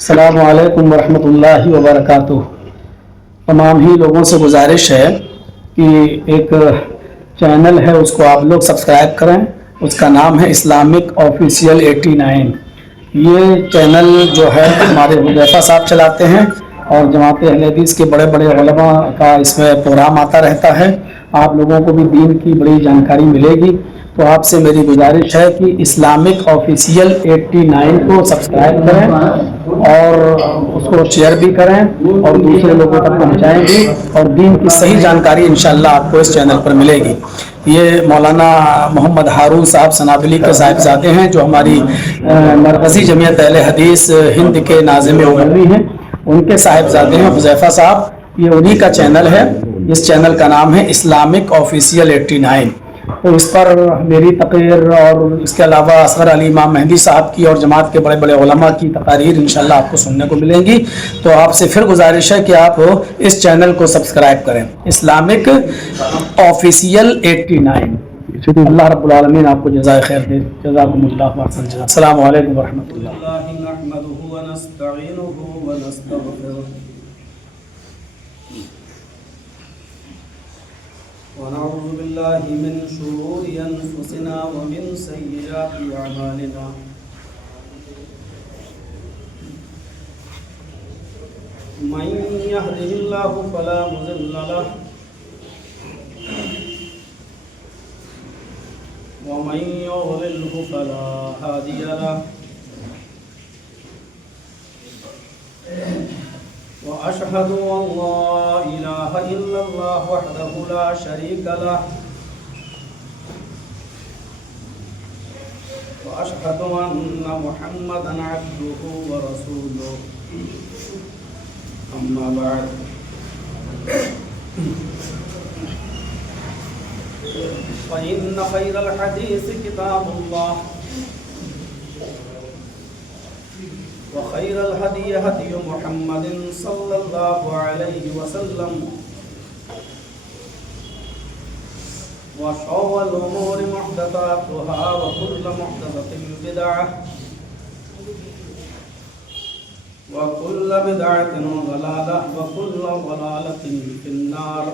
السلام علیکم ورحمۃ اللہ وبرکاتہ۔ تمام ہی لوگوں سے گزارش ہے کہ ایک چینل ہے اس کو آپ لوگ سبسکرائب کریں، اس کا نام ہے اسلامک آفیشیل 89۔ یہ چینل جو ہے ہمارے حذیفہ صاحب چلاتے ہیں اور جماعت اہل حدیث کے بڑے بڑے علماء کا اس میں پروگرام آتا رہتا ہے۔ آپ لوگوں کو بھی دین کی بڑی جانکاری ملے گی، تو آپ سے میری گزارش ہے کہ اسلامک آفیشیل 89 کو سبسکرائب کریں اور اس کو شیئر بھی کریں اور دوسرے لوگوں تک پہنچائیں گے، اور دین کی صحیح جانکاری انشاءاللہ آپ کو اس چینل پر ملے گی۔ یہ مولانا محمد ہارون صاحب سنابلی کے صاحبزادے ہیں، جو ہماری مرکزی جمعیت اہل حدیث ہند کے ناظم عمومی ہیں، ان کے صاحبزادے ہیں حذیفہ صاحب۔ یہ انہی کا چینل ہے، اس چینل کا نام ہے اسلامک آفیشیل 89۔ تو اس پر میری تقریر اور اس کے علاوہ اصغر علی امام مہدی صاحب کی اور جماعت کے بڑے بڑے علماء کی تقاریر انشاءاللہ آپ کو سننے کو ملیں گی۔ تو آپ سے پھر گزارش ہے کہ آپ اس چینل کو سبسکرائب کریں، اسلامک آفیشیل 89۔ اللہ رب العالمین آپ کو جزائے خیر دے۔ جزاکم اللہ احسن الجزاء۔ السلام علیکم ورحمۃ اللہ۔ نحمده ونستعينه ونستغفره ونعوذ بالله من شرور أنفسنا ومن سيئات أعمالنا، من يهده الله فلا مضل له ومن يضلله فلا هادي له، وأشهد أن لا إله إلا الله وحده لا شريك له، وأشهد أن محمدا عبده ورسوله، أما بعد فإن خير الحديث كتاب الله، وخير الهدي هدي محمد صلى الله عليه وسلم، وشر الأمور محدثاتها وكل محدثة بدعة وكل بدعة ضلالة وكل ضلالة في النار۔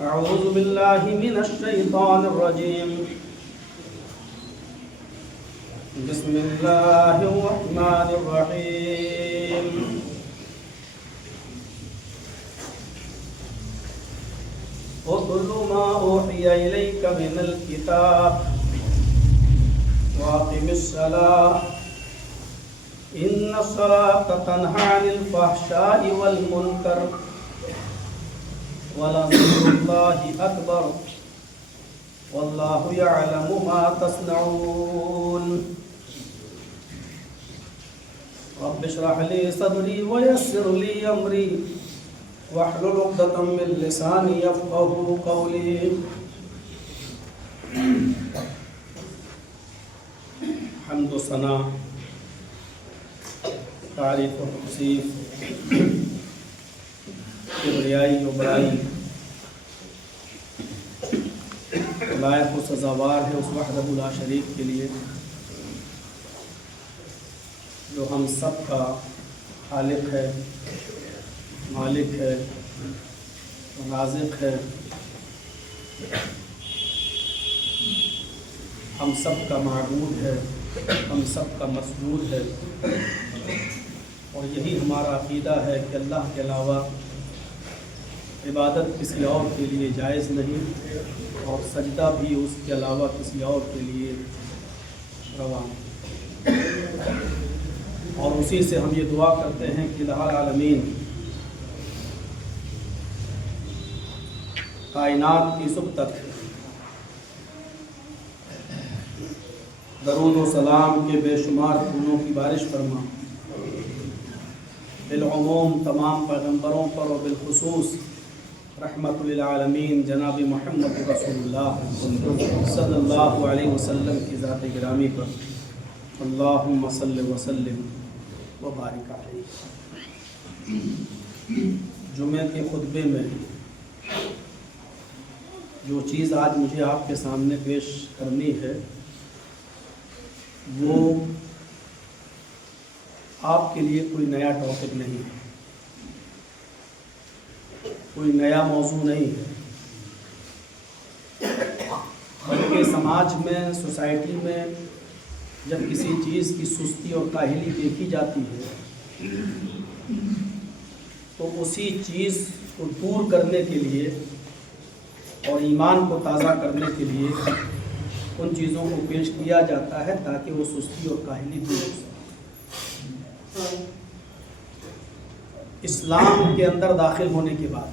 أعوذ بالله من الشيطان الرجيم، بسم الله الرحمن الرحيم۔ اتل ما أوحي إليك من الكتاب وأقم الصلاة إن الصلاة تنهى عن الفحشاء والمنكر ولذكر الله أكبر والله يعلم ما تصنعون۔ رب اشرح لي صدري ويسر لي أمري واحلل عقدة من لساني يفقهوا قولي۔ حمد و ثنا، تعریف و توصیف، کبریائی و بڑائی لائق و سزاوار ہے اس وحدہ لا شریک کے لیے، جو ہم سب کا خالق ہے، مالک ہے، رازق ہے، ہم سب کا معبود ہے، ہم سب کا مسجود ہے، اور یہی ہمارا عقیدہ ہے کہ اللہ کے علاوہ عبادت کسی اور کے لیے جائز نہیں، اور سجدہ بھی اس کے علاوہ کسی اور کے لیے روا نہیں۔ اور اسی سے ہم یہ دعا کرتے ہیں کہ الہ العالمین کائنات کی صبح تک درود و سلام کے بے شمار پھولوں کی بارش فرما، بالعموم تمام پیغمبروں پر اور بالخصوص رحمت للعالمین جناب محمد رسول اللہ صلی اللہ علیہ وسلم کی ذات گرامی پر اللہم صلی وسلم وبارک علیہ۔ جمعہ کے خطبے میں جو چیز آج مجھے آپ کے سامنے پیش کرنی ہے وہ آپ کے لیے کوئی نیا ٹاپک نہیں ہے، کوئی نیا موضوع نہیں ہے، بلکہ سماج میں، سوسائٹی میں جب کسی چیز کی سستی اور کاہلی دیکھی جاتی ہے تو اسی چیز کو دور کرنے کے لیے اور ایمان کو تازہ کرنے کے لیے ان چیزوں کو پیش کیا جاتا ہے تاکہ وہ سستی اور کاہلی دور ہو سکے۔ اسلام کے اندر داخل ہونے کے بعد،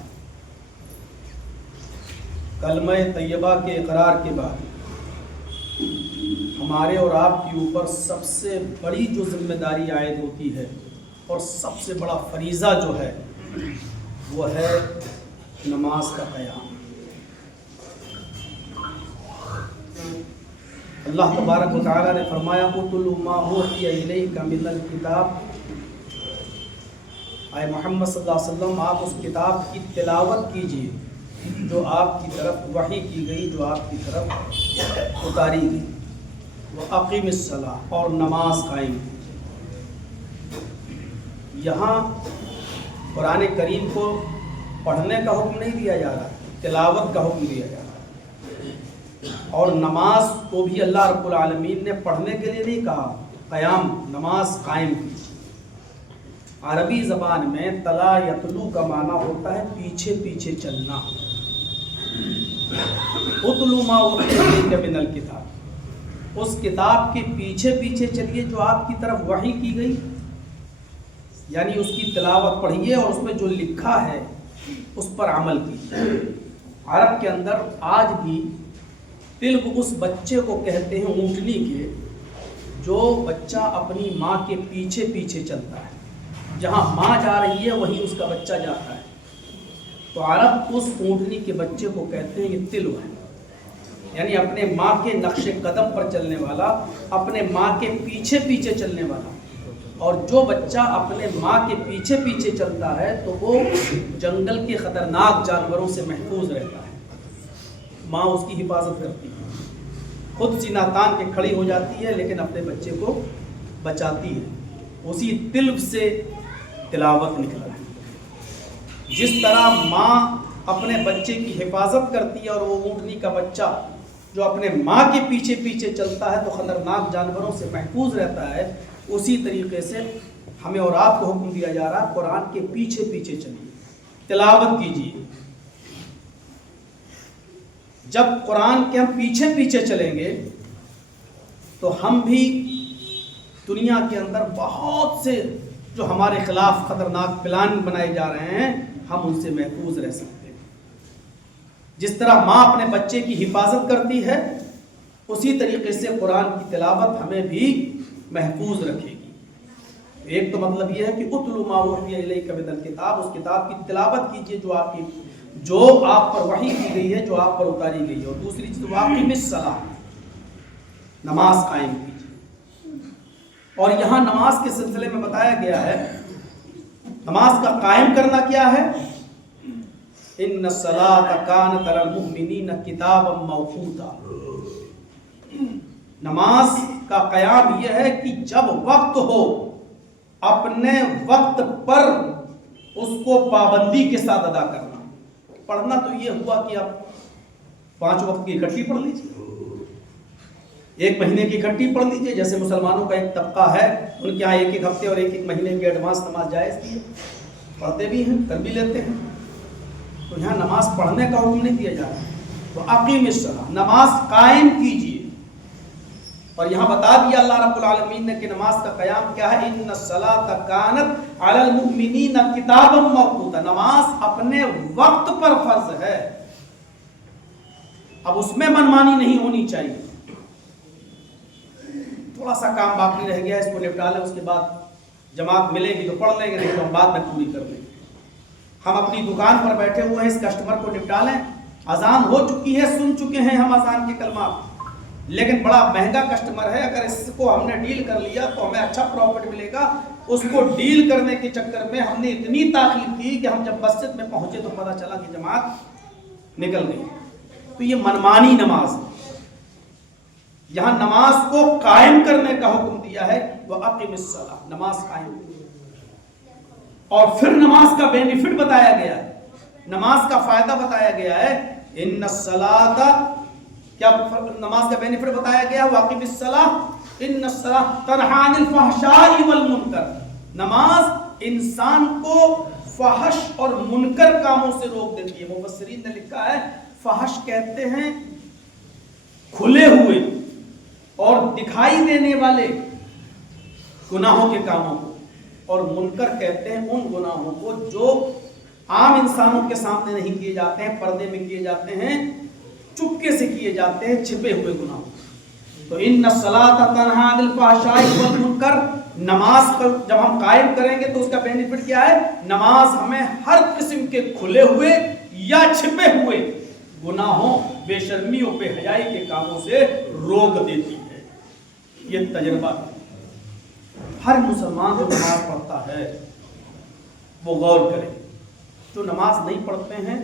کلمہ طیبہ کے اقرار کے بعد، ہمارے اور آپ کے اوپر سب سے بڑی جو ذمہ داری عائد ہوتی ہے اور سب سے بڑا فریضہ جو ہے وہ ہے نماز کا قیام۔ اللہ تبارک و تعالیٰ نے فرمایا اتل ما اوحی الیک من الکتاب، اے محمد صلی اللہ علیہ وسلم آپ اس کتاب کی تلاوت کیجیے جو آپ کی طرف وحی کی گئی، جو آپ کی طرف اتاری گئی، وَأَقِمِ الصَّلَاةَ اور نماز قائم کیجیے۔ یہاں قرآن کریم کو پڑھنے کا حکم نہیں دیا جا رہا، تلاوت کا حکم دیا جا رہا ہے، اور نماز کو بھی اللہ رب العالمین نے پڑھنے کے لیے نہیں کہا، قیام، نماز قائم کیجیے۔ عربی زبان میں تلا یتلو کا معنی ہوتا ہے پیچھے پیچھے چلنا۔ اتلو ما اوحی الیک من الکتاب، اس کتاب کے پیچھے پیچھے چلیے جو آپ کی طرف وحی کی گئی، یعنی اس کی تلاوت پڑھیے اور اس میں جو لکھا ہے اس پر عمل کیجیے۔ عرب کے اندر آج بھی تلب اس بچے کو کہتے ہیں اونٹنی کے، جو بچہ اپنی ماں کے پیچھے پیچھے چلتا ہے، جہاں ماں جا رہی ہے وہیں اس کا بچہ جاتا ہے، تو عرب اس اونٹنی کے بچے کو کہتے ہیں یہ تلو ہے، یعنی اپنے ماں کے نقش قدم پر چلنے والا، اپنے ماں کے پیچھے پیچھے چلنے والا۔ اور جو بچہ اپنے ماں کے پیچھے پیچھے چلتا ہے تو وہ جنگل کے خطرناک جانوروں سے محفوظ رہتا ہے، ماں اس کی حفاظت کرتی ہے، خود سینہ تان کے کھڑی ہو جاتی ہے لیکن اپنے بچے کو بچاتی ہے۔ اسی طلب سے تلاوت نکلا ہے۔ جس طرح ماں اپنے بچے کی حفاظت کرتی ہے اور وہ اونٹنی کا بچہ جو اپنے ماں کے پیچھے پیچھے چلتا ہے تو خطرناک جانوروں سے محفوظ رہتا ہے، اسی طریقے سے ہمیں اور آپ کو حکم دیا جا رہا ہے قرآن کے پیچھے پیچھے چلیے، تلاوت کیجیے۔ جب قرآن کے ہم پیچھے پیچھے چلیں گے تو ہم بھی دنیا کے اندر بہت سے جو ہمارے خلاف خطرناک پلان بنائے جا رہے ہیں ہم ان سے محفوظ رہ سکتے ہیں۔ جس طرح ماں اپنے بچے کی حفاظت کرتی ہے اسی طریقے سے قرآن کی تلاوت ہمیں بھی محفوظ رکھے گی۔ ایک تو مطلب یہ ہے کہ اتلو ما اوحی الیک من الکتاب، اس کتاب کی تلاوت کیجیے جو آپ پر وحی کی گئی ہے، جو آپ پر اتاری گئی ہے، اور دوسری چیز وَأَقِمِ الصَّلَاةَ، نماز قائم کیجیے۔ اور یہاں نماز کے سلسلے میں بتایا گیا ہے نماز کا قائم کرنا کیا ہے، ان الصلاۃ کانت علی المؤمنین کتابا موقوتا۔ نماز کا قیام یہ ہے کہ جب وقت ہو اپنے وقت پر اس کو پابندی کے ساتھ ادا کرنا۔ پڑھنا تو یہ ہوا کہ آپ 5 وقت کی اکٹھی پڑھ لیجیے، 1 مہینے کی اکٹھی پڑھ لیجیے، جیسے مسلمانوں کا ایک طبقہ ہے ان کے یہاں 1 ہفتے اور 1 مہینے کی ایڈوانس نماز جائز کی ہے، پڑھتے بھی ہیں، کر بھی لیتے ہیں۔ تو یہاں نماز پڑھنے کا حکم نہیں دیا جا رہا، تو اقیم الصلاۃ، نماز قائم کیجیے۔ اور یہاں بتا دیا اللہ رب العالمین نے کہ نماز کا قیام کیا ہے، ان الصلاۃ کانت علی المؤمنین کتابا موقوتا، نماز اپنے وقت پر فرض ہے، اب اس میں منمانی نہیں ہونی چاہیے۔ تھوڑا سا کام باقی رہ گیا، اس کو نپٹا لیں، اس کے بعد جماعت ملے گی تو پڑھ لیں گے، نہیں تو ہم بعد میں پوری کر لیں گے۔ ہم اپنی دکان پر بیٹھے ہوئے ہیں، اس کسٹمر کو نپٹا لیں، اذان ہو چکی ہے، سن چکے ہیں ہم اذان کے کلمات، لیکن بڑا مہنگا کسٹمر ہے، اگر اس کو ہم نے ڈیل کر لیا تو ہمیں اچھا پروفٹ ملے گا۔ اس کو ڈیل کرنے کے چکر میں ہم نے اتنی تاخیر کی کہ ہم جب مسجد میں پہنچے تو پتہ چلا کہ جماعت نکل گئی، تو یہ منمانی نماز ہے۔ یہاں نماز کو قائم کرنے کا حکم دیا ہے، وَأَقِمِ الصَّلَاةَ، نماز قائم کرو۔ اور پھر نماز کا بینیفٹ بتایا گیا ہے، نماز کا فائدہ بتایا گیا ہے، ان الصلاۃ، کیا نماز کا بینیفٹ بتایا گیا ہے، وَأَقِمِ الصَّلَاةَ ان الصلاۃ تنہیٰ عن الفحشاء والمنکر، نماز انسان کو فحش اور منکر کاموں سے روک دیتی ہے۔ مفسرین نے لکھا ہے فحش کہتے ہیں کھلے ہوئے اور دکھائی دینے والے گناہوں کے کاموں کو، اور منکر کہتے ہیں ان گناہوں کو جو عام انسانوں کے سامنے نہیں کیے جاتے ہیں، پردے میں کیے جاتے ہیں، چپکے سے کیے جاتے ہیں، چھپے ہوئے گناہوں۔ تو ان الصلاۃ تنہیٰ عن الفحشاء والمنکر، نماز پر جب ہم قائم کریں گے تو اس کا بینیفٹ کیا ہے؟ نماز ہمیں ہر قسم کے کھلے ہوئے یا چھپے ہوئے گناہوں، بے شرمیوں، بے حیائی کے کاموں سے روک دیتی ہے۔ یہ تجربہ ہر مسلمان جو نماز پڑھتا ہے وہ غور کرے۔ جو نماز نہیں پڑھتے ہیں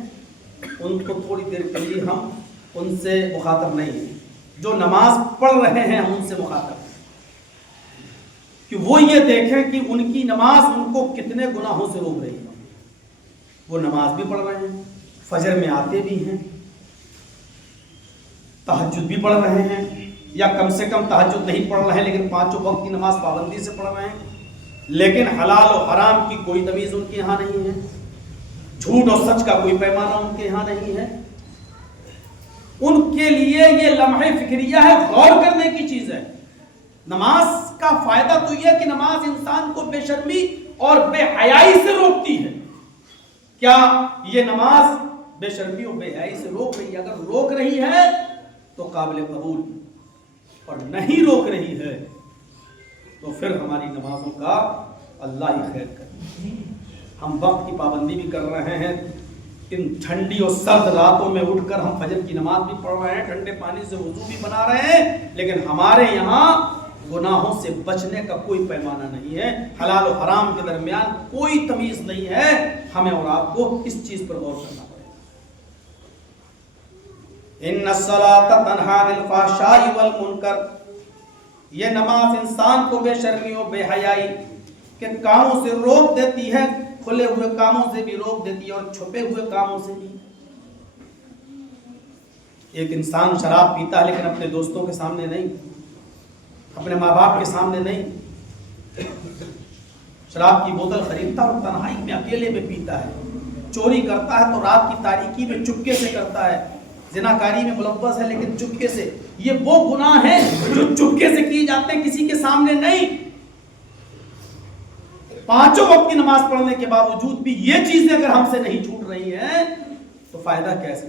ان کو تھوڑی دیر کے لیے ہم ان سے مخاطب نہیں ہیں، جو نماز پڑھ رہے ہیں ہم ان سے مخاطب ہیں، کہ وہ یہ دیکھیں کہ ان کی نماز ان کو کتنے گناہوں سے روک رہی ہے۔ وہ نماز بھی پڑھ رہے ہیں، فجر میں آتے بھی ہیں، تہجد بھی پڑھ رہے ہیں، یا کم سے کم تہجد نہیں پڑھ رہے ہیں لیکن پانچوں وقت کی نماز پابندی سے پڑھ رہے ہیں، لیکن حلال و حرام کی کوئی تمیز ان کے یہاں نہیں ہے، جھوٹ اور سچ کا کوئی پیمانہ ان کے یہاں نہیں ہے۔ ان کے لیے یہ لمحہ فکریہ ہے، غور کرنے کی چیز ہے۔ نماز کا فائدہ تو یہ کہ نماز انسان کو بے شرمی اور بے حیائی سے روکتی ہے۔ کیا یہ نماز بے شرمی اور بے حیائی سے روک رہی ہے؟ اگر روک رہی ہے تو قابل قبول، اور نہیں روک رہی ہے تو پھر ہماری نمازوں کا اللہ ہی خیر کرے۔ ہم وقت کی پابندی بھی کر رہے ہیں، ان ٹھنڈی اور سرد راتوں میں اٹھ کر ہم فجر کی نماز بھی پڑھ رہے ہیں، ٹھنڈے پانی سے وضو بھی بنا رہے ہیں، لیکن ہمارے یہاں گناہوں سے بچنے کا کوئی پیمانہ نہیں ہے، حلال و حرام کے درمیان کوئی تمیز نہیں ہے۔ ہمیں اور آپ کو اس چیز پر غور کرنا پڑے گا۔ ان الصلاۃ تنہیٰ عن الفحشاء والمنکر، یہ نماز انسان کو بے شرمی و بے حیائی کے کاموں سے روک دیتی ہے، کھلے ہوئے کاموں سے بھی روک دیتی ہے اور چھپے ہوئے کاموں سے بھی۔ ایک انسان شراب پیتا ہے لیکن اپنے دوستوں کے سامنے نہیں، اپنے ماں باپ کے سامنے نہیں، شراب کی بوتل خریدتا اور تنہائی میں اکیلے میں پیتا ہے، چوری کرتا ہے تو رات کی تاریکی میں چپکے سے کرتا ہے، زناکاری میں ملوث ہے لیکن چپکے سے۔ یہ وہ گناہ ہیں جو چپکے سے کیے جاتے ہیں، کسی کے سامنے نہیں۔ پانچوں وقت کی نماز پڑھنے کے باوجود بھی یہ چیزیں اگر ہم سے نہیں چھوٹ رہی ہیں تو فائدہ کیسے؟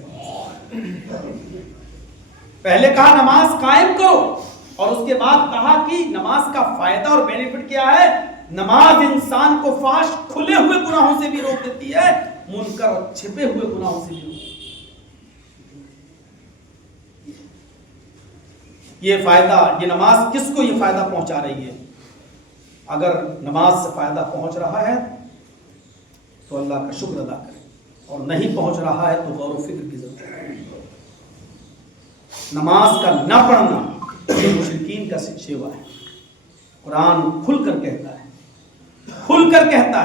پہلے کہا نماز قائم کرو، اور اس کے بعد کہا کہ نماز کا فائدہ اور بینیفٹ کیا ہے؟ نماز انسان کو فحش کھلے ہوئے گناہوں سے بھی روک دیتی ہے، منکر اور چھپے ہوئے گناہوں سے بھی روک دیتی ہے۔ یہ فائدہ، یہ نماز کس کو یہ فائدہ پہنچا رہی ہے؟ اگر نماز سے فائدہ پہنچ رہا ہے تو اللہ کا شکر ادا کریں، اور نہیں پہنچ رہا ہے تو غور و فکر کی ضرورت ہے۔ نماز کا نہ پڑھنا یہ مشرکین کا شیوا ہے۔ قرآن کھل کر کہتا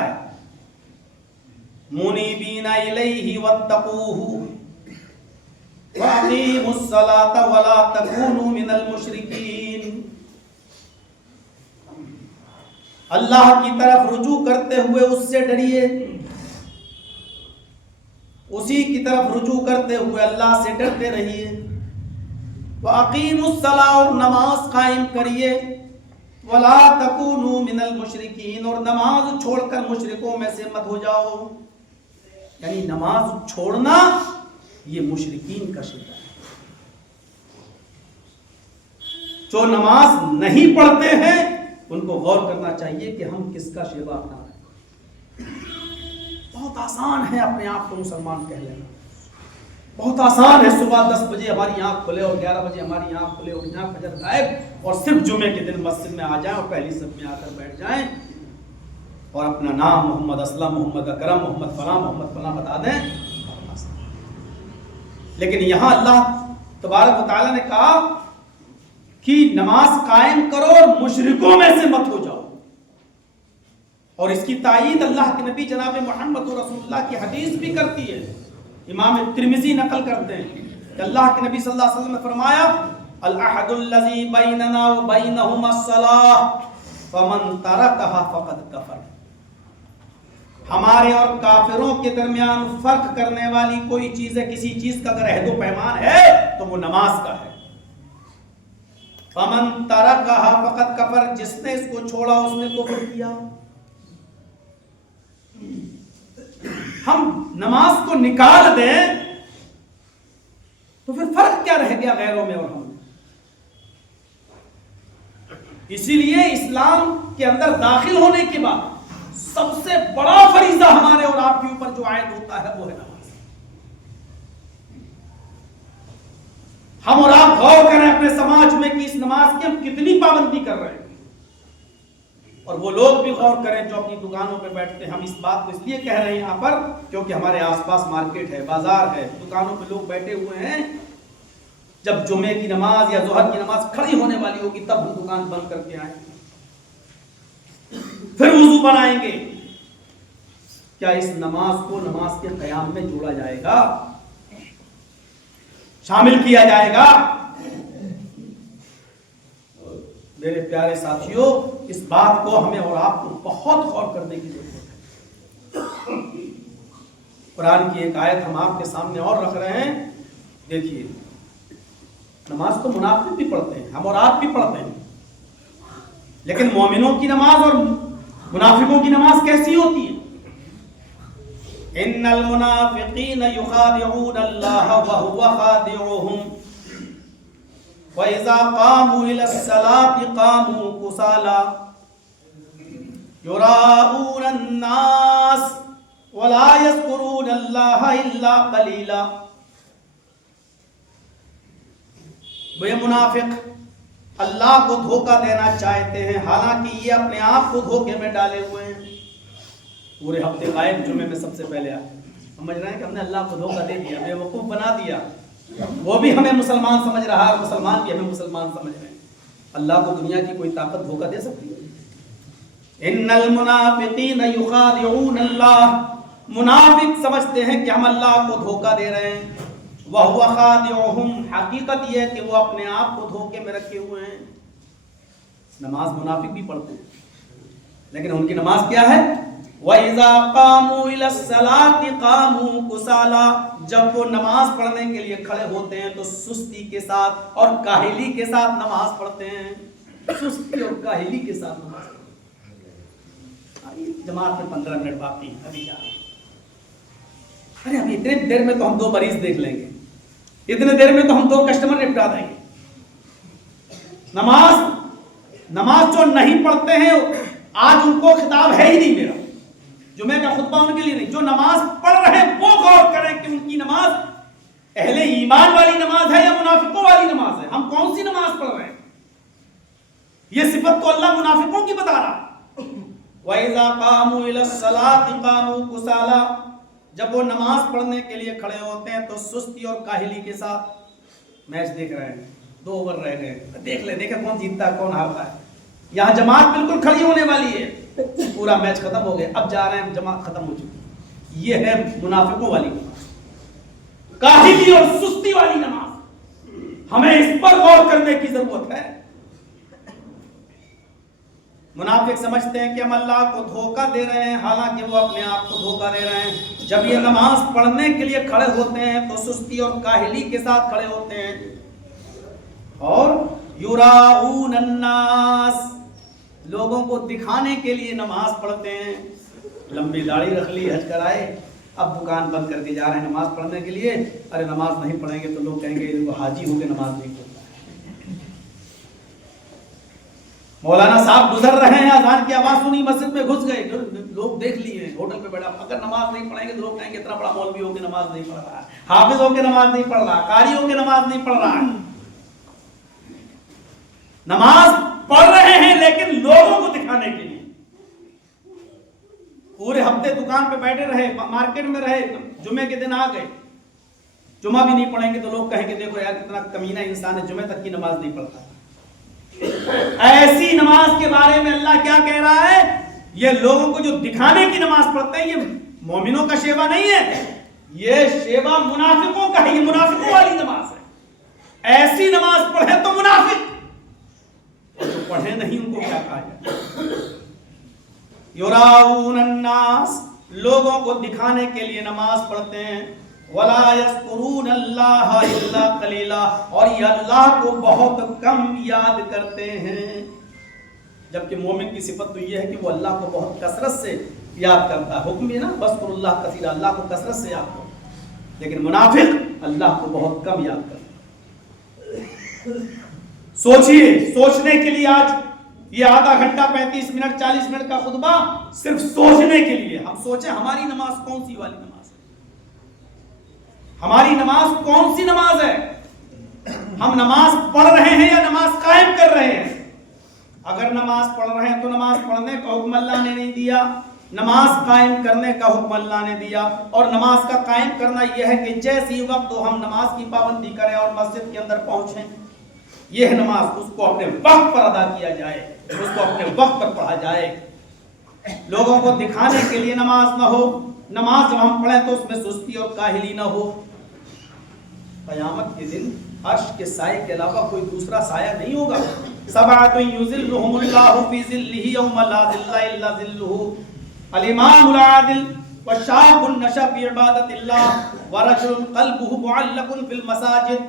ہے منیبین الیہ واتقوہ وَأَقِیمُوا الصَّلَاةَ وَلَا تَكُونُوا مِنَ الْمُشْرِکِینَ، اللہ کی طرف رجوع کرتے ہوئے اس سے ڈریے، اسی کی طرف رجوع کرتے ہوئے اللہ سے ڈرتے رہیے۔ وَأَقِیمُوا الصَّلَاةَ، اور نماز قائم کریے، وَلَا تَكُونُوا مِنَ الْمُشْرِکِینَ، اور نماز چھوڑ کر مشرکوں میں سے مت ہو جاؤ۔ یعنی نماز چھوڑنا یہ مشرکین کا شیوا ہے۔ جو نماز نہیں پڑھتے ہیں ان کو غور کرنا چاہیے کہ ہم کس کا شیوا اپنا رہے ہیں۔ بہت آسان ہے اپنے آپ کو مسلمان کہہ لینا، بہت آسان ہے صبح 10 بجے ہماری آنکھ کھلے اور 11 بجے ہماری آنکھ کھلے اور یہاں فجر غائب، اور صرف جمعے کے دن مسجد میں آ جائیں اور پہلی صف میں آ کر بیٹھ جائیں اور اپنا نام محمد اسلم، محمد اکرم، محمد فلاں، محمد فلاں بتا دیں۔ لیکن یہاں اللہ تبارک و تعالیٰ نے کہا کہ نماز قائم کرو اور مشرکوں میں سے مت ہو جاؤ. اور اس کی تائید اللہ کے نبی جناب محمد رسول اللہ کی حدیث بھی کرتی ہے. امام ترمذی نقل کرتے ہیں کہ اللہ کے نبی صلی اللہ علیہ وسلم نے فرمایا العہد الذی بیننا وبینہم الصلاۃ فمن ترکہا فقد کفر. ہمارے اور کافروں کے درمیان فرق کرنے والی کوئی چیز ہے، کسی چیز کا اگر عہد و پیمان ہے تو وہ نماز کا ہے. فمن ترکہا فقد کفر، جس نے اس کو چھوڑا اس نے کفر کیا. ہم نماز کو نکال دیں تو پھر فرق کیا رہ گیا غیروں میں اور ہم میں. اسی لیے اسلام کے اندر داخل ہونے کے بعد سب سے بڑا فریضہ ہمارے اور آپ کے اوپر جو عائد ہوتا ہے وہ ہے نماز. ہم اور آپ غور کریں اپنے سماج میں کہ اس نماز کی ہم کتنی پابندی کر رہے ہیں، اور وہ لوگ بھی غور کریں جو اپنی دکانوں پہ بیٹھتے ہیں. ہم اس بات کو اس لیے کہہ رہے ہیں یہاں پر کیونکہ ہمارے آس پاس مارکیٹ ہے، بازار ہے، دکانوں پہ لوگ بیٹھے ہوئے ہیں. جب جمعے کی نماز یا ظہر کی نماز کھڑی ہونے والی ہوگی تب ہم دکان بند کر کے آئیں گے، پھر وضو بنائیں گے. کیا اس نماز کو نماز کے قیام میں جوڑا جائے گا، شامل کیا جائے گا؟ میرے پیارے ساتھیوں، اس بات کو ہمیں اور آپ کو بہت غور کرنے کی ضرورت ہے. قرآن کی ایک آیت ہم آپ کے سامنے اور رکھ رہے ہیں. دیکھیے، نماز تو منافق بھی پڑھتے ہیں، ہم اور آپ بھی پڑھتے ہیں، لیکن مومنوں کی نماز اور منافقوں کی نماز کیسی ہوتی ہے؟ ان المنافقین یخادعون اللہ وهو خادعهم وَإِذَا قَامُوا إِلَى الصَّلَاةِ قَامُوا كُسَالَىٰ يُرَاءُونَ النَّاسَ وَلَا يَذْكُرُونَ اللَّهَ إِلَّا قَلِيلًا. وہ منافق اللہ کو دھوکہ دینا چاہتے ہیں حالانکہ یہ اپنے آپ کو دھوکے میں ڈالے ہوئے ہیں. پورے ہفتے غائب، جمعے میں سب سے پہلے آئے. سمجھ رہے ہیں کہ ہم نے اللہ کو دھوکہ دے دیا، بے وقوف بنا دیا. وہ بھی ہمیں مسلمان سمجھ رہا ہے اور مسلمان بھی ہمیں مسلمان سمجھ رہے ہیں. اللہ کو دنیا کی کوئی طاقت دھوکہ دے سکتی ہے؟ ان المنافقین یخادعون اللہ، منافق سمجھتے ہیں کہ ہم اللہ کو دھوکہ دے رہے ہیں. وہو خادعهم، حقیقت یہ ہے کہ وہ اپنے آپ کو دھوکے میں رکھے ہوئے ہیں. نماز منافق بھی پڑھتے ہیں لیکن ان کی نماز کیا ہے؟ وَإِذَا قَامُوا إِلَى الصَّلَاةِ قَامُوا كُسَالَىٰ، جب وہ نماز پڑھنے کے لیے کھڑے ہوتے ہیں تو سستی کے ساتھ اور کاہلی کے ساتھ نماز پڑھتے ہیں. سستی اور کاہلی کے ساتھ نماز پڑھتے ہیں. جماعت میں 15 منٹ باقی ہیں، ابھی جا رہے ہیں. ارے ابھی اتنے دیر میں تو ہم 2 مریض دیکھ لیں گے، اتنے دیر میں تو ہم 2 کسٹمر نپٹا دیں گے. نماز جو نہیں پڑھتے ہیں آج ان کو خطاب ہے ہی نہیں میرا، جمعہ کا خطبہ ان کے لیے نہیں. جو نماز پڑھ رہے ہیں وہ غور کریں کہ ان کی نماز اہل ایمان والی نماز ہے یا منافقوں والی نماز ہے. ہم کون سی نماز پڑھ رہے ہیں؟ یہ صفت تو اللہ منافقوں کی بتا رہا. وَإِذَا قَامُوا إِلَى الصَّلَاةِ قَامُوا كُسَالَىٰ، جب وہ نماز پڑھنے کے لیے کھڑے ہوتے ہیں تو سستی اور کاہلی کے ساتھ. میچ دیکھ رہے ہیں، 2 اوور رہ گئے، دیکھیں کون جیتتا ہے کون ہارتا ہے. یہاں جماعت بالکل کھڑی ہونے والی ہے، پورا میچ ختم ہو گیا، اب جا رہے ہیں، جماعت ختم ہو چکی. یہ ہے منافقوں والی نماز، کاہلی اور سستی والی نماز. ہمیں اس پر غور کرنے کی ضرورت ہے. منافق سمجھتے ہیں کہ ہم اللہ کو دھوکہ دے رہے ہیں حالانکہ وہ اپنے آپ کو دھوکہ دے رہے ہیں. جب یہ نماز پڑھنے کے لیے کھڑے ہوتے ہیں تو سستی اور کاہلی کے ساتھ کھڑے ہوتے ہیں. اور یراؤن الناس، لوگوں کو دکھانے کے لیے نماز پڑھتے ہیں. لمبی داڑھی رکھ لی، حج کرائے، اب دکان بند کر کے جا رہے ہیں نماز پڑھنے کے لیے. ارے نماز نہیں پڑھیں گے تو لوگ کہیں گے وہ حاجی ہو کے نماز نہیں پڑھتا. مولانا صاحب گزر رہے ہیں، اذان کی آواز سنی، مسجد میں گھس گئے، لوگ دیکھ لیے ہوٹل پہ بیٹھا. اگر نماز نہیں پڑھیں گے تو لوگ کہیں گے اتنا بڑا مولوی ہو کے نماز نہیں پڑھ رہا ہے، حافظ ہو کے نماز نہیں پڑھ رہا، قاری ہو کے نماز نہیں پڑھ رہا. نماز پڑھ رہے ہیں لیکن لوگوں کو دکھانے کے لیے. پورے ہفتے دکان پہ بیٹھے رہے، مارکیٹ میں رہے، جمعے کے دن آ گئے، جمعہ بھی نہیں پڑھیں گے تو لوگ کہیں گے دیکھو یار کتنا کمینہ انسان ہے، جمعے تک کی نماز نہیں پڑھتا. ایسی نماز کے بارے میں اللہ کیا کہہ رہا ہے؟ یہ لوگوں کو جو دکھانے کی نماز پڑھتے ہیں یہ مومنوں کا شیوا نہیں ہے، یہ شیوا منافقوں کا ہے، یہ منافقوں والی نماز ہے۔ ایسی نماز پڑھے تو منافق، اور جو پڑھے نہیں ان کو کیا کہا جائے؟ یراؤن الناس، لوگوں کو دکھانے کے لیے نماز پڑھتے ہیں، ولا یذکرون اللہ الا قلیلا، اور یہ اللہ کو بہت کم یاد کرتے ہیں۔ جبکہ مومن کی صفت تو یہ ہے کہ وہ اللہ کو بہت کثرت سے یاد کرتا ہے، حکم یہ نا بذکر اللہ کثیرا، اللہ کو کثرت سے یاد کرو، لیکن منافق اللہ کو بہت کم یاد کرتا ہے۔ سوچئے، سوچنے کے لیے آج یہ آدھا گھنٹہ 35 منٹ 40 منٹ کا خطبہ صرف سوچنے کے لیے، ہم سوچیں ہماری نماز کون سی والی نماز ہے، ہماری نماز کون سی نماز ہے؟ ہم نماز پڑھ رہے ہیں یا نماز قائم کر رہے ہیں؟ اگر نماز پڑھ رہے ہیں تو نماز پڑھنے کا حکم اللہ نے نہیں دیا، نماز قائم کرنے کا حکم اللہ نے دیا، اور نماز کا قائم کرنا یہ ہے کہ جیسی وقت ہم نماز کی پابندی کریں اور مسجد کے اندر پہنچیں، یہ ہے نماز، اس کو اپنے وقت پر ادا کیا جائے، اس کو اپنے وقت پر پڑھا جائے، لوگوں کو دکھانے کے لیے نماز نہ ہو، نماز جب ہم پڑھیں تو اس میں سستی اور کاہلی نہ ہو۔ قیامت کے دن عرش کے سائے کے علاوہ کوئی دوسرا سایہ نہیں ہوگا۔ سبعۃ یظلھم اللہ فی ظلہ یوم لا ظل الا ظلہ، الامام العادل والشاب نشأ فی عبادۃ اللہ ورجل قلبہ معلق فی المساجد۔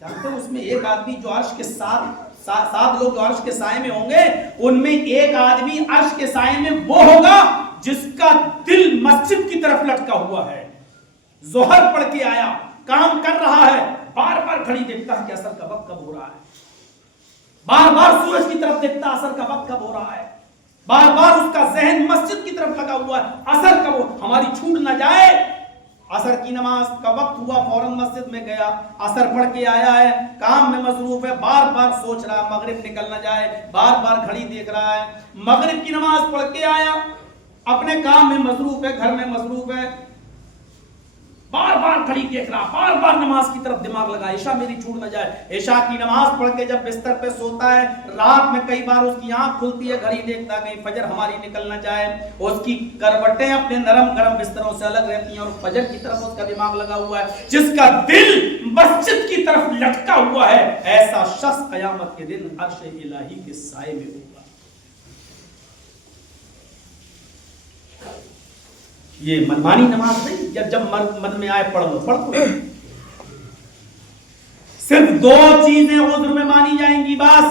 جانتے ہیں اس میں ایک آدمی جو عرش کے سات لوگ جو عرش کے سائے میں ہوں گے، ان میں ایک آدمی عرش کے سائے میں وہ ہوگا جس کا دل مسجد کی طرف لٹکا ہوا ہے، ظہر پڑھ کے آیا، کام کر رہا ہے، بار بار گھڑی دیکھتا ہے کہ اثر کا وقت کب ہو رہا ہے، بار بار سورج کی طرف دیکھتا ہے اثر کا وقت کب ہو رہا ہے، بار بار اس کا ذہن مسجد کی طرف لگا ہوا ہے، اثر کب ہو، ہماری چھوٹ نہ جائے۔ اثر کی نماز کا وقت ہوا، فوراً مسجد میں گیا، اثر پڑھ کے آیا ہے، کام میں مصروف ہے، بار بار سوچ رہا ہے مغرب نکل نہ جائے، بار بار گھڑی دیکھ رہا ہے، مغرب کی نماز پڑھ کے آیا، اپنے کام میں مصروف ہے، گھر میں مصروف ہے، بار بار گھڑی دیکھ رہا، بار بار نماز کی طرف دماغ لگا، عشاء میری چھوٹ نہ جائے۔ عشاء کی نماز پڑھ کے جب بستر پہ سوتا ہے، رات میں کئی بار اس کی آنکھ کھلتی ہے، گھڑی دیکھتا کہیں فجر ہماری نکل نہ جائے، اس کی کروٹیں اپنے نرم گرم بستروں سے الگ رہتی ہیں اور فجر کی طرف اس کا دماغ لگا ہوا ہے، جس کا دل مسجد کی طرف لٹکا ہوا ہے، ایسا شخص قیامت کے دن عرش الہی کے سائے میں ہوگا۔ یہ منمانی نماز نہیں، جب من میں آئے پڑھ لو، پڑھ لو۔ صرف دو چیزیں عذر میں مانی جائیں گی، بس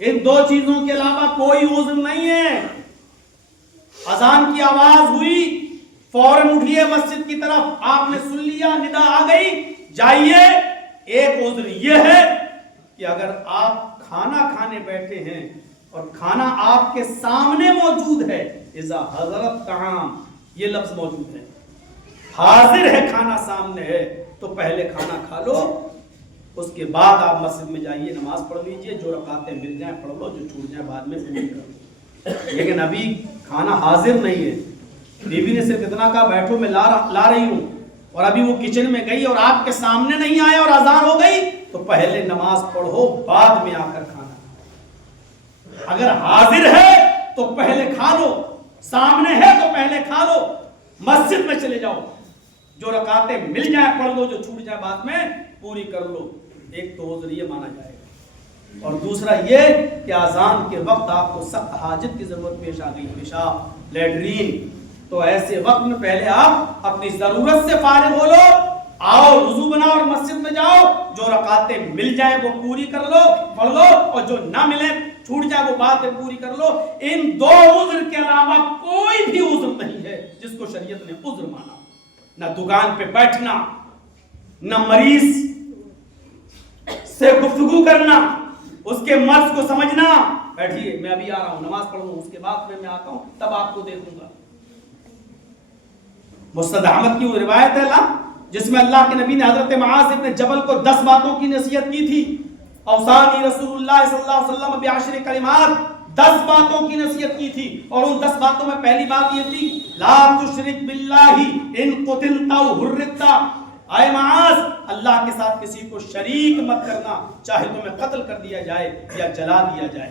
ان دو چیزوں کے علاوہ کوئی عذر نہیں ہے۔ اذان کی آواز ہوئی، فوراً اٹھیے مسجد کی طرف، آپ نے سن لیا ندا آ گئی، جائیے۔ ایک عذر یہ ہے کہ اگر آپ کھانا کھانے بیٹھے ہیں اور کھانا آپ کے سامنے موجود ہے، اذا حضرت طعام، یہ لفظ موجود ہے، حاضر ہے، کھانا سامنے ہے، تو پہلے کھانا کھا لو، اس کے بعد آپ مسجد میں جائیے، نماز پڑھ لیجئے، جو رکعتیں مل جائیں پڑھ لو، جو چھوٹ جائیں بعد میں پوری کر لو۔ لیکن ابھی کھانا حاضر نہیں ہے، بیوی نے صرف اتنا کہا بیٹھو میں لا رہی ہوں، اور ابھی وہ کچن میں گئی اور آپ کے سامنے نہیں آیا اور اذان ہو گئی، تو پہلے نماز پڑھو، بعد میں آ کر کھانا۔ اگر حاضر ہے تو پہلے کھا لو، سامنے ہے تو پہلے کھا لو، مسجد میں چلے جاؤ، جو رکعتیں مل جائیں پڑھ لو، جو چھوٹ جائے بعد میں پوری کر لو۔ ایک تو عذر یہ مانا جائے گا، اور دوسرا یہ کہ اذان کے وقت آپ کو سخت حاجت کی ضرورت پیش آ گئی، پیشاب، لیٹرین، تو ایسے وقت میں پہلے آپ اپنی ضرورت سے فارغ ہو لو، آؤ وضو بناؤ اور مسجد میں جاؤ، جو رکعتیں مل جائیں وہ پوری کر لو، پڑھ لو، اور جو نہ ملے چھوٹ جائے وہ بات پوری کر لو۔ ان دو عذر کے علاوہ کوئی بھی عذر نہیں ہے جس کو شریعت نے عذر مانا، نہ دکان پہ بیٹھنا، نہ مریض سے گفتگو کرنا، اس کے مرض کو سمجھنا، بیٹھیے میں ابھی آ رہا ہوں، نماز پڑھوں، اس کے بعد میں آتا ہوں، تب آپ کو دیکھوں گا۔ مسند احمد کی وہ روایت ہے جس میں اللہ کے نبی نے حضرت معاذ ابن جبل کو 10 باتوں کی نصیحت کی تھی۔ اوصانی رسول اللہ صلی اللہ علیہ وسلم بعشر کلمات، 10 باتوں کی نصیحت کی تھی، اور ان 10 باتوں میں پہلی بات یہ تھی، لا تشرک باللہ ان قتلت او حرقت، اے معاذ اللہ کے ساتھ کسی کو شریک مت کرنا، چاہے تمہیں قتل کر دیا جائے یا جلا دیا جائے۔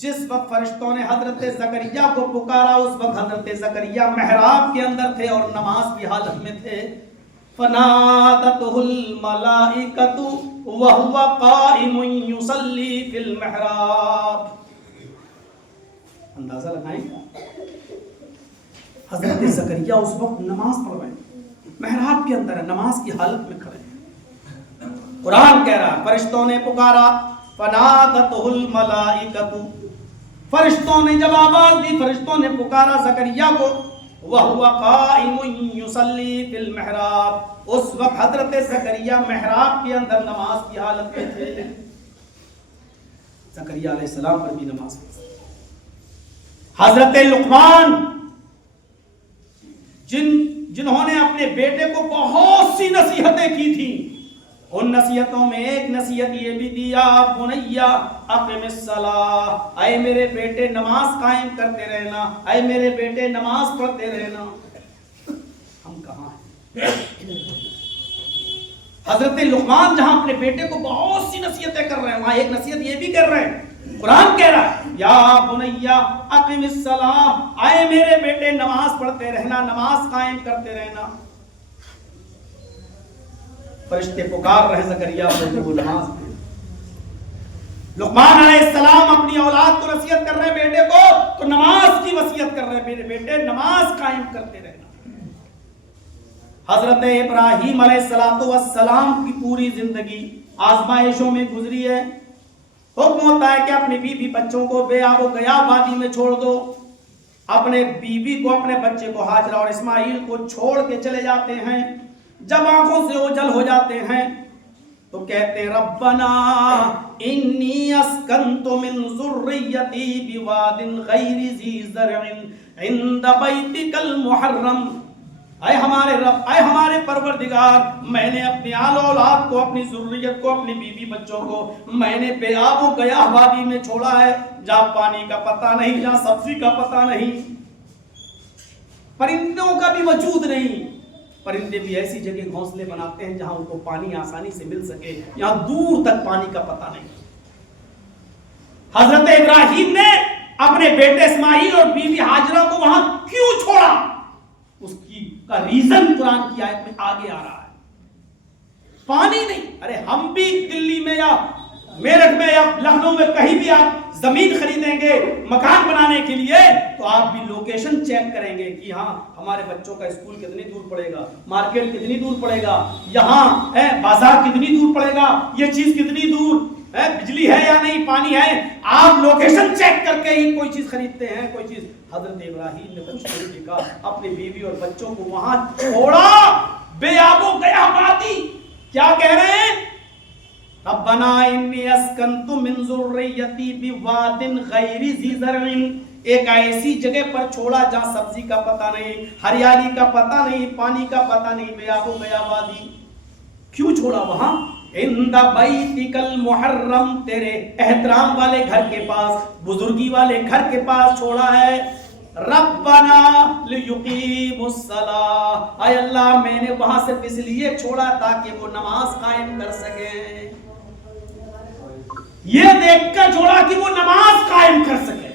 جس وقت فرشتوں نے حضرت زکریا کو پکارا اس وقت حضرت زکریا محراب کے اندر تھے اور نماز کی حالت میں تھے. فنادته الملائکۃ وهو قائم یصلی فی المحراب. اندازہ لگائیں حضرت زکریا اس وقت نماز پڑھ رہے ہیں, محراب کے اندر ہے, نماز کی حالت میں کھڑے ہیں. قرآن کہہ رہا ہے فرشتوں نے پکارا, فنادته الملائکۃ, فرشتوں نے جب آواز دی, فرشتوں نے پکارا زکریا کو, وَهُوَ قَائِمٌ يُصَلِّي فِي الْمِحْرَابِ, اس وقت حضرت زکریا محراب کے اندر نماز کی حالت میں تھے. زکریا علیہ السلام پر بھی نماز پڑھی. حضرت لقمان جنہوں نے اپنے بیٹے کو بہت سی نصیحتیں کی تھیں, ان نصیحتوں میں ایک نصیحت یہ بھی دیا, بنیا اقم الصلاۃ, اے میرے بیٹے نماز قائم کرتے رہنا, اے میرے بیٹے نماز پڑھتے رہنا. ہم کہاں ہیں؟ حضرت لقمان جہاں اپنے بیٹے کو بہت سی نصیحتیں کر رہے ہیں, وہاں ایک نصیحت یہ بھی کر رہے ہیں. قرآن کہہ رہا ہے یا بنیا اقم الصلاۃ, اے میرے بیٹے نماز پڑھتے رہنا, نماز قائم کرتے رہنا. فرشتے پکار رہے زکریا کو وہ نماز پڑھے. لقمان علیہ السلام اپنی اولاد کو نصیحت کر رہے بیٹے کو, تو نماز کی وصیت کر رہے میرے بیٹے نماز قائم کرتے رہنا. حضرت ابراہیم علیہ السلام کی پوری زندگی آزمائشوں میں گزری ہے. حکم ہوتا ہے کہ اپنی بیوی بچوں کو بے آب و گیا وادی میں چھوڑ دو. اپنے بیوی کو, اپنے بچے کو ہاجرہ اور اسماعیل کو چھوڑ کے چلے جاتے ہیں. جب آنکھوں سے اوجھل ہو جاتے ہیں تو کہتے ہیں ربنا انی اسکنت من ذریتی بواد غیر ذی زرع عند بیتک المحرم. اے ہمارے رب, اے ہمارے پروردگار, میں نے اپنی آل اولاد کو, اپنی ذریت کو, اپنی بیوی بچوں کو میں نے بے آب و گیا وادی میں چھوڑا ہے, جہاں پانی کا پتہ نہیں, جہاں سبزی کا پتہ نہیں, پرندوں کا بھی وجود نہیں. پرندے بھی ایسی جگہ گھونسلے بناتے ہیں جہاں ان کو پانی آسانی سے مل سکے, یہاں دور تک پانی کا پتہ نہیں. حضرت ابراہیم نے اپنے بیٹے اسماعیل اور بیوی ہاجرہ کو وہاں کیوں چھوڑا, اس کی کا ریزن قرآن کی آیت میں آگے آ رہا ہے. پانی نہیں. ارے ہم بھی دلی میں یا میرٹھ میں یا لکھنؤ میں کہیں بھی آپ زمین خریدیں گے مکان بنانے کے لیے تو آپ بھی لوکیشن چیک کریں گے کہ ہاں ہمارے بچوں کا اسکول کتنی دور پڑے گا, مارکیٹ کتنی دور پڑے گا, یہاں بازار کتنی دور پڑے گا, یہ چیز کتنی دور ہے, بجلی ہے یا نہیں, پانی ہے. آپ لوکیشن چیک کر کے ہی کوئی چیز خریدتے ہیں, کوئی چیز. حضرت ابراہیم نے بچوں نے کہا اپنی بیوی اور بچوں کو وہاں چھوڑا, بے آب و گیا وادی. کیا کہہ رہے ہیں ربنا انی اسکنت من ذریتی بواد غیر ذی زرع, ایک ایسی جگہ پر چھوڑا جہاں سبزی کا پتہ نہیں, ہریالی کا پتہ نہیں, پانی کا پتہ نہیں, بے آب و گیا وادی. کیوں چھوڑا وہاں؟ عند بیتک المحرم, تیرے احترام والے گھر کے پاس, بزرگی والے گھر کے پاس چھوڑا ہے. ربنا لیقیموا الصلاۃ, اے اللہ میں نے وہاں صرف اس لیے چھوڑا تاکہ وہ نماز قائم کر سکیں. یہ دیکھ کر چھوڑا کہ وہ نماز قائم کر سکے.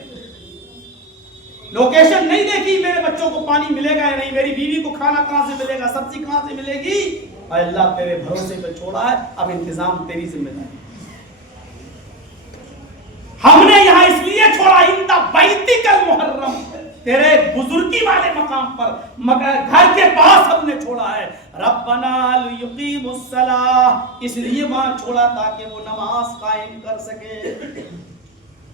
لوکیشن نہیں دیکھی میرے بچوں کو پانی ملے گا یا نہیں, میری بیوی کو کھانا کہاں سے ملے گا, سبزی کہاں سے ملے گی. اے اللہ تیرے بھروسے پہ چھوڑا ہے, اب انتظام تیری ذمہ داری. ہم نے یہاں اس لیے چھوڑا عند بیتک المحرم, تیرے بزرگی والے مقام پر, مگر گھر کے پاس ہم نے چھوڑا ہے. ربنا لیقیموا الصلاۃ, اس لیے وہاں چھوڑا تاکہ وہ نماز قائم کر سکے.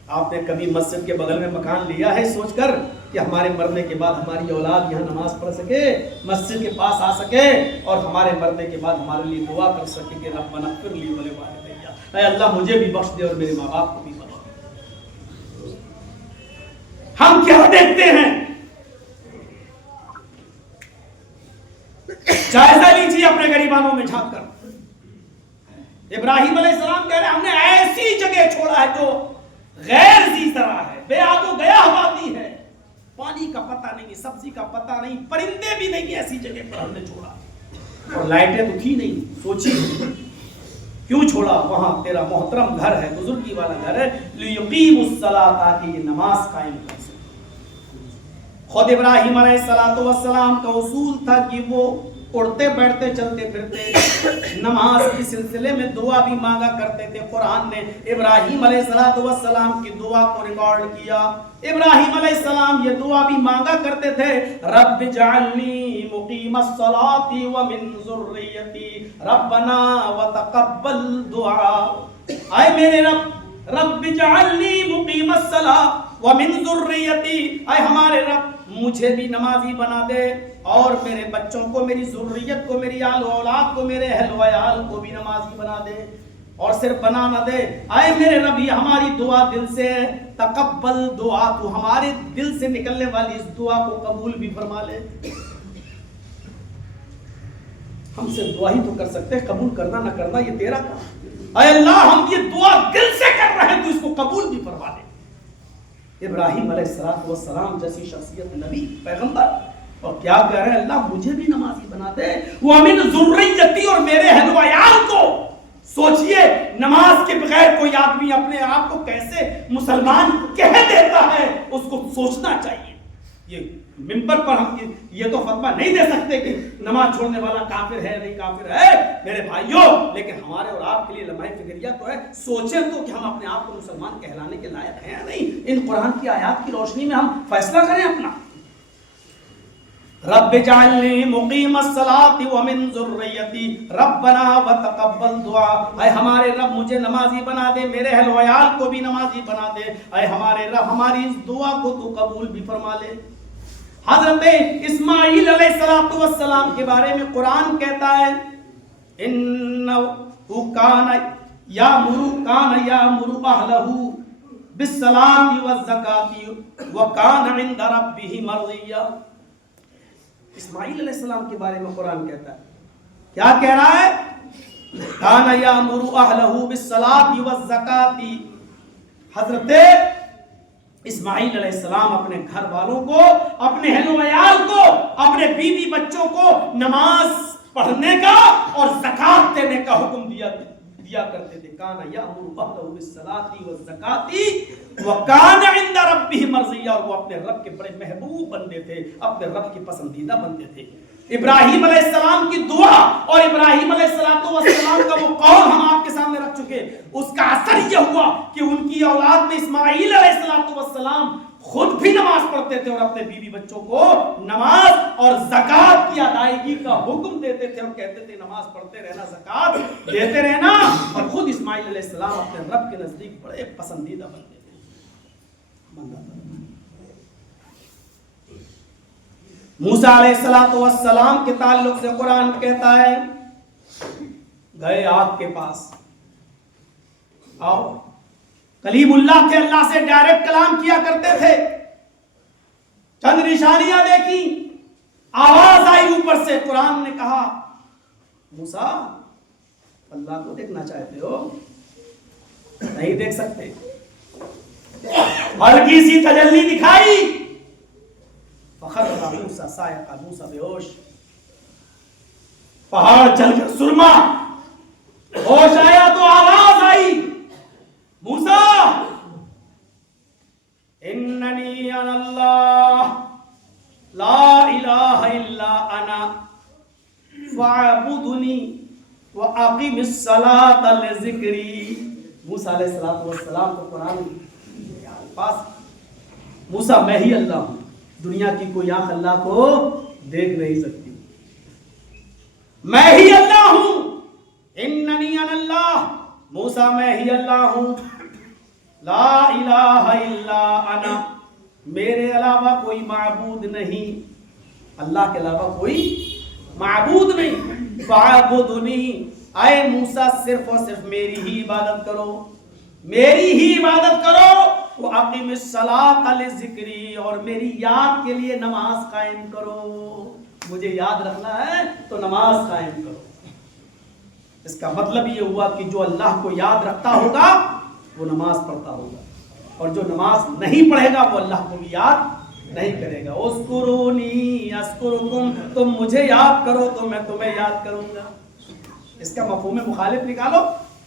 آپ نے کبھی مسجد کے بغل میں مکان لیا ہے سوچ کر کہ ہمارے مرنے کے بعد ہماری اولاد یہاں نماز پڑھ سکے, مسجد کے پاس آ سکے اور ہمارے مرنے کے بعد ہمارے لیے دعا کر سکے کہ ربنا اغفر لی ولوالدی, اے اللہ مجھے بھی بخش دے اور میرے ماں باپ کو بھی بخش دے. ہم کیا دیکھتے ہیں؟ جائزہ لیجیے اپنے غریبانوں میں جھانک کر. ابراہیم علیہ السلام کہہ رہے ہیں ہم نے ایسی جگہ چھوڑا ہے جو غیر ذی زرع ہے, بے آب و گیا وادی ہے, پانی کا پتہ نہیں, سبزی کا پتہ نہیں, پرندے بھی نہیں, ایسی جگہ پر ہم نے چھوڑا. اور لائٹیں تو تھی نہیں, سوچیے کیوں چھوڑا؟ وہاں تیرا محترم گھر ہے، بزرگی والا گھر ہے، لیقیموا الصلاۃ، تاکہ یہ نماز قائم کر سکے۔ خود ابراہیم علیہ السلام کا اصول تھا کہ وہ اڑتے بیٹھتے چلتے پھرتے نماز کے سلسلے میں دعا بھی مانگا کرتے تھے۔ قرآن نے ابراہیم علیہ السلام کی دعا کو ریکارڈ کیا۔ ابراہیم علیہ السلام یہ دعا بھی مانگا کرتے تھے، رب اجعلنی مقیم الصلاۃ ومن ذریتی ربنا وتقبل دعاء۔ اے میرے رب اجعلنی مقیم الصلاۃ ومن ذریتی، اے ہمارے رب مجھے بھی نمازی بنا دے اور میرے بچوں کو، میری ذریت کو، میری آل و اولاد کو، میرے اہل و عیال کو بھی نمازی بنا دے، اور صرف بنا نہ دے، اے میرے رب یہ ہماری دعا دل سے تقبل دعا، تو ہمارے دل سے نکلنے والی اس دعا کو قبول بھی فرما لے۔ ہم سے دعا ہی تو کر سکتے ہیں، قبول کرنا نہ کرنا یہ تیرا کام۔ اے اللہ ہم یہ دعا دل سے کر رہے ہیں، تو اس کو قبول بھی فرما لے۔ ابراہیم علیہ السلام جیسی شخصیت، نبی، پیغمبر، اور کیا کہہ رہے ہیں؟ اللہ مجھے بھی نمازی بنا دے، وَمِن ذُرِّيَّتِي، اور میرے اہل و عیال کو۔ سوچئے نماز کے بغیر کوئی آدمی اپنے آپ کو کیسے مسلمان کہہ دیتا ہے، اس کو سوچنا چاہیے۔ یہ منبر پر ہم یہ تو فتویٰ نہیں دے سکتے کہ نماز چھوڑنے والا کافر ہے نہیں کافر ہے میرے بھائیوں، لیکن ہمارے اور آپ کے لیے لمحہ فکریہ تو ہے، سوچیں تو کہ ہم اپنے آپ کو مسلمان کہلانے کے لائق ہیں یا نہیں۔ ان قرآن کی آیات کی روشنی میں ہم فیصلہ کریں اپنا۔ رب اجعلنی مقیم الصلاۃ ومن ذریتی ربنا وتقبل دعاء، اے ہمارے رب مجھے نمازی بنا دے، میرے اہل و عیال کو بھی نمازی بنا دے، اے ہمارے رب ہماری اس دعا کو تو قبول بھی فرما لے۔ حضرت اسماعیل علیہ السلام کے بارے میں قرآن کہتا ہے، انہ کان یامر اہلہ بالصلاۃ والزکاۃ وکان عند ربہ مرضیہ۔ اسماعیل علیہ السلام کے بارے میں قرآن کہتا ہے، کیا کہہ رہا ہے؟ کان یامر اہلہ بالصلاۃ والزکاۃ۔ حضرت اسماعیل علیہ السلام اپنے گھر والوں کو، اپنے اہل و عیال کو، اپنے بیوی بچوں کو نماز پڑھنے کا اور زکات دینے کا حکم دیا کرتے تھے۔ کان یامر اہلہ بالصلاۃ والزکاۃ وکان عند ربہ مرضیہ، اور وہ اپنے رب کے بڑے محبوب بندے تھے، اپنے رب کے پسندیدہ بندے تھے۔ ابراہیم علیہ السلام کی دعا اور ابراہیم علیہ السلام کا وہ قول ہم آپ کے سامنے رکھ چکے، اس کا اثر یہ ہوا کہ ان کی اولاد میں اسماعیل علیہ السلام خود بھی نماز پڑھتے تھے اور اپنے بیوی بچوں کو نماز اور زکات کی ادائیگی کا حکم دیتے تھے، اور کہتے تھے نماز پڑھتے رہنا، زکات دیتے رہنا۔ اور خود اسماعیل علیہ السلام اپنے رب کے نزدیک بڑے پسندیدہ بندے تھے۔ موسیٰ علیہ السلام کے تعلق سے قرآن کہتا ہے، گئے آگ کے پاس، آؤ، کلیم اللہ تھے، اللہ سے ڈائریکٹ کلام کیا کرتے تھے، چند نشانیاں دیکھی، آواز آئی اوپر سے، قرآن نے کہا موسیٰ اللہ کو دیکھنا چاہتے ہو؟ نہیں دیکھ سکتے۔ ہلکی سی تجلی دکھائی، فخر موسیٰ صاعقہ، موسیٰ بے ہوش، پہاڑ چل کر سرما، ہوش آیا تو آواز آئی، موسیٰ اننی انا اللہ لا الہ الا انا فاعبدنی واقم الصلاۃ لذکری۔ موسیٰ علیہ السلام کو قرآن پاس، موسیٰ میں ہی اللہ ہوں، دنیا کی کوئی آنکھ اللہ کو دیکھ نہیں سکتی، میں ہی اللہ ہوں، اننی انا اللہ، موسیٰ میں ہی اللہ ہوں، لا الہ الا انا، میرے علاوہ کوئی معبود نہیں، اللہ کے علاوہ کوئی معبود نہیں، فاعبدنی، اے موسیٰ صرف اور صرف میری ہی عبادت کرو، میری ہی عبادت کرو، وَأَقِمِ الصَّلَاةَ لِذِكْرِي، اور میری یاد کے لیے نماز قائم کرو، مجھے یاد رکھنا ہے تو نماز قائم کرو۔ اس کا مطلب یہ ہوا کہ جو اللہ کو یاد رکھتا ہوگا وہ نماز پڑھتا ہوگا، اور جو نماز نہیں پڑھے گا وہ اللہ کو بھی یاد نہیں کرے گا۔ اذکرونی اذکرکم، تم مجھے یاد کرو تو میں تمہیں یاد کروں گا۔ اس کا مفہوم مخالف نکالو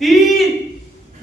3,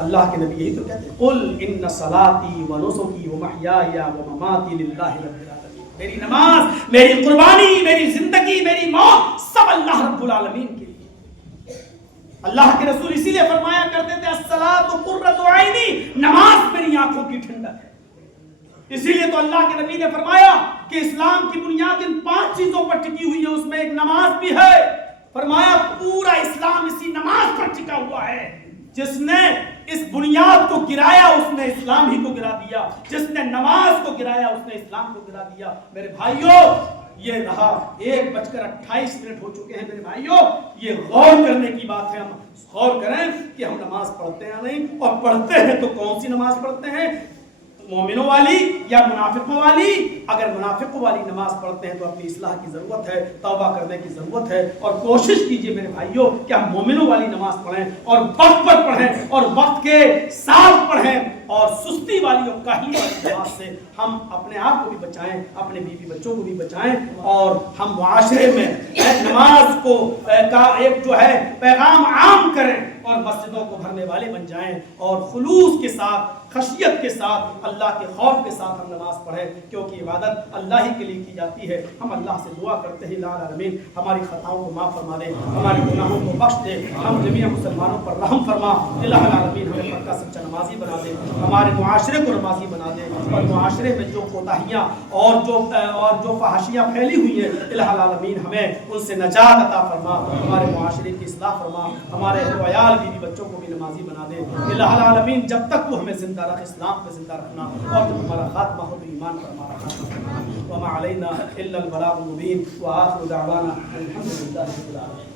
اللہ کے نبی یہی تو کہتے ہیں قل ان صلاتی و نسکی و محیای و مماتی للہ رب العالمین، میری نماز، میری قربانی، میری زندگی، میری موت سب اللہ رب العالمین کے لیے۔ اللہ کے رسول اسی لیے فرمایا کرتے تھے الصلاۃ قرۃ عینی، نماز میری آنکھوں کی ٹھنڈک ہے۔ اسی لیے تو اللہ کے نبی نے فرمایا کہ اسلام کی بنیاد ان 5 چیزوں پر ٹکی ہوئی ہے، اس میں ایک نماز بھی ہے۔ فرمایا پورا اسلام اسی نماز پر ٹکا ہوا ہے۔ جس نے اس بنیاد کو گرایا اس نے اسلام ہی کو گرا دیا، جس نے نماز کو گرایا اس نے اسلام کو گرا دیا۔ میرے بھائیوں یہ رہا 1:28 ہو چکے ہیں۔ میرے بھائیوں یہ غور کرنے کی بات ہے، ہم غور کریں کہ ہم نماز پڑھتے ہیں نہیں، اور پڑھتے ہیں تو کون سی نماز پڑھتے ہیں، مومنوں والی یا منافقوں والی؟ اگر منافقوں والی نماز پڑھتے ہیں تو اپنی اصلاح کی ضرورت ہے، توبہ کرنے کی ضرورت ہے، اور کوشش کیجئے میرے بھائیوں کہ ہم مومنوں والی نماز پڑھیں اور وقت پر پڑھیں اور وقت کے ساتھ پڑھیں، اور سستی والی اور کاہلی والی نماز سے ہم اپنے آپ کو بھی بچائیں، اپنے بیوی بچوں کو بھی بچائیں، اور ہم معاشرے میں نماز کو کا ایک جو ہے پیغام عام کریں اور مسجدوں کو بھرنے والے بن جائیں، اور خلوص کے ساتھ، خشیت کے ساتھ، اللہ کے خوف کے ساتھ ہم نماز پڑھیں، کیونکہ عبادت اللہ ہی کے لیے کی جاتی ہے۔ ہم اللہ سے دعا کرتے ہیں الہ العالمین ہماری خطاؤں کو معاف فرما دے، ہمارے گناہوں کو بخش دے، ہم جميع مسلمانوں پر رحم فرما، الہ العالمین ہمیں پکا سچا نمازی بنا دے، ہمارے معاشرے کو نمازی بنا دے، اور معاشرے میں جو کوتاہیاں اور جو فحاشیاں پھیلی ہوئی ہیں الہ العالمین ہمیں ان سے نجات عطا فرما، ہمارے معاشرے کی اصلاح فرما، ہمارے اہل و عیال بیوی بچوں کو بھی نمازی بنا دے الہ العالمین۔ جب تک تو ہمیں زندہ رکھ، اسلام پہ زندہ رکھنا، اور جب ہمارا خاتمہ ہو تو ایمان پر ہمارا خاتمہ۔ وما علینا الا البلاغ المبین، وآخر دعوانا الحمد للہ رب العالمین۔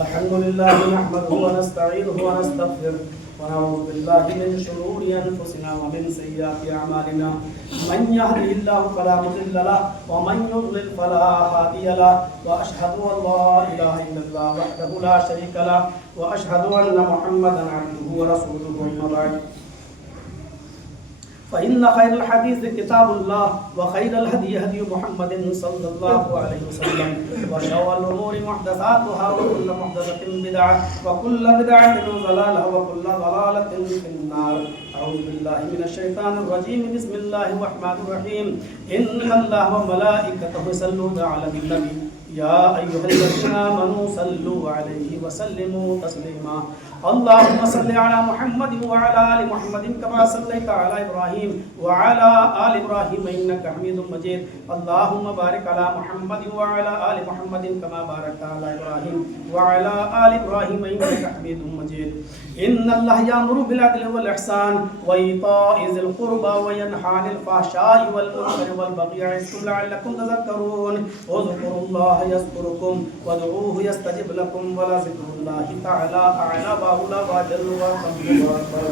الحمد لله نحمده ونستعينه ونستغفره ونعوذ بالله من شرور أنفسنا ومن سيئات أعمالنا، من يهده الله فلا مضل له ومن يضلل فلا هادي له، وأشهد أن لا إله إلا الله وحده لا شريك له، وأشهد أن محمدا عبده ورسوله، أما بعد فإن خير الحديث كتاب الله، وخير الهدي هدي محمد صلى الله عليه وسلم، وشر الأمور محدثاتها، وكل محدثة بدعة، وكل بدعة ضلالة، وكل ضلالة في النار۔ أعوذ بالله من الشيطان الرجيم، بسم الله الرحمن الرحيم، إن الله وملائكته يصلون على النبي يا أيها الذين آمنوا صلوا عليه وسلموا تسليما۔ اللهم صل على محمد وعلى آل محمد كما صليت على إبراهيم وعلى آل إبراهيم إنك حميد مجيد۔ اللهم بارك على محمد وعلى آل محمد كما باركت على إبراهيم وعلى آل إبراهيم إنك حميد مجيد۔ إن الله يأمر بالعدل والإحسان وإيتاء ذي القربى وينهى عن الفحشاء والمنكر والبغي يعظكم لعلكم تذكرون۔ اذكروا الله يذكركم وادعوه يستجب لكم، ولذكر الله تعالى أعلى وأولى وأجل وأكبر۔